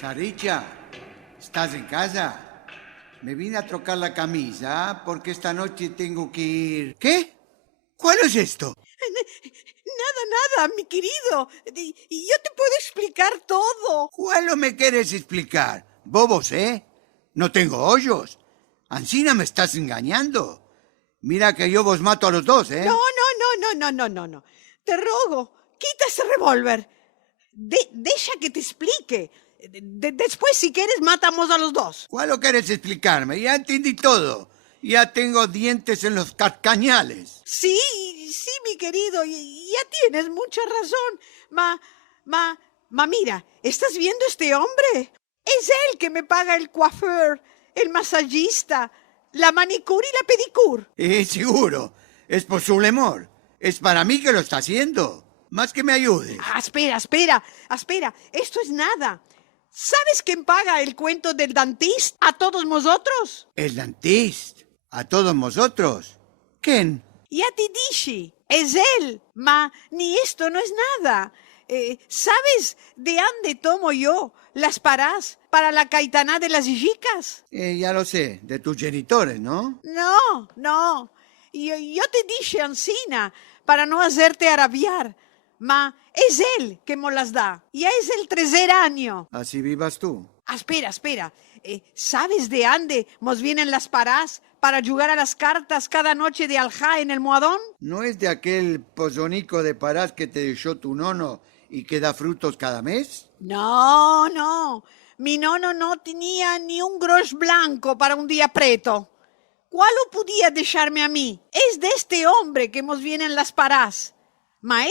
Saricha, ¿estás en casa? Me vine a trocar la camisa porque esta noche tengo que ir... ¿Qué? ¿Cuál es esto? Nada, mi querido. Y yo te puedo explicar todo. ¿Cuál no me quieres explicar? Bobos, ¿eh? No tengo hoyos. Ancina me estás engañando. Mira que yo vos mato a los dos, ¿eh? No. Te rogo, quita ese revólver. Deja que te explique. Después, si quieres, matamos a los dos. ¿Cuál lo quieres explicarme? Ya entendí todo. Ya tengo dientes en los cañales. Sí, mi querido, y ya tienes mucha razón. Mira, ¿estás viendo este hombre? Es él que me paga el coiffeur, el masajista, la manicure y la pedicure. Seguro. Es por su lemor. Es para mí que lo está haciendo. Más que me ayude. Espera. Esto es nada. ¿Sabes quién paga el cuento del dentista a todos nosotros? ¿El dentista? ¿A todos vosotros? ¿Quién? Ya te dije, es él. Ni esto no es nada. ¿Sabes de dónde tomo yo las parás para la caitaná de las chicas? Ya lo sé, de tus genitores, ¿no? No. Yo te dije, Ancina, para no hacerte arabiar. Es él que me las da. Ya es el tercer año. Así vivas tú. Espera. ¿Sabes de dónde nos vienen las parás para jugar a las cartas cada noche de aljá en el Moadón? ¿No es de aquel pollonico de Parás que te dejó tu nono y que da frutos cada mes? No. Mi nono no tenía ni un grosch blanco para un día preto. ¿Cuál lo podía dejarme a mí? Es de este hombre que nos vienen las parás.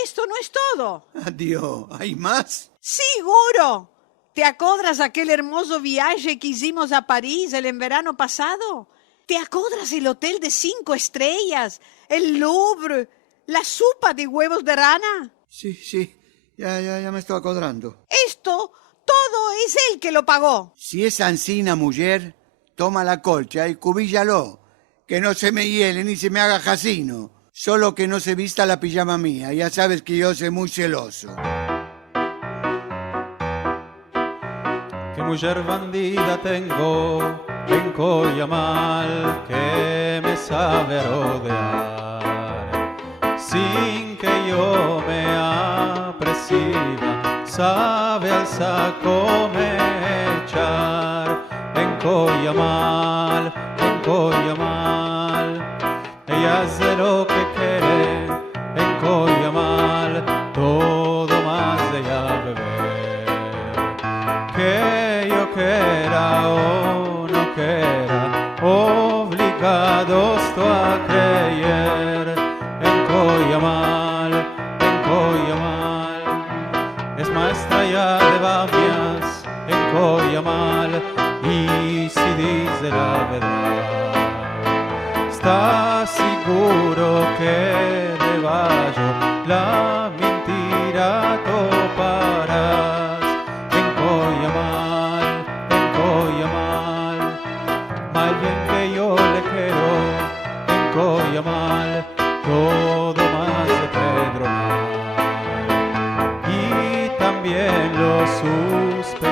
Esto no es todo. Adiós, ¿hay más? Seguro. ¿Te acuerdas aquel hermoso viaje que hicimos a París en verano pasado? ¿Te acuerdas el hotel de 5 estrellas, el Louvre, la sopa de huevos de rana? Sí, ya me estoy acordando. Esto, todo es él que lo pagó. Si es Ancina, mujer, toma la colcha y cubíllalo, que no se me hiele ni se me haga jacino. Solo que no se vista la pijama mía, ya sabes que yo soy muy celoso. Qué mujer bandida tengo en Coyamal, que me sabe rodear sin que yo me aperciba, sabe al saco me echar. En Coyamal, ella hace lo que quiere. En Coyamal, todo más de ella beber. Que yo quiera o no quiera, obligado estoy a creer. En Coyamal, es maestra ya de babias. En Coyamal, y si dice la verdad, está seguro que de vaya la mentira toparás. En Coyamal, mal bien que yo le quiero. En Coyamal, todo más de Pedro Mal, y también lo suspendí.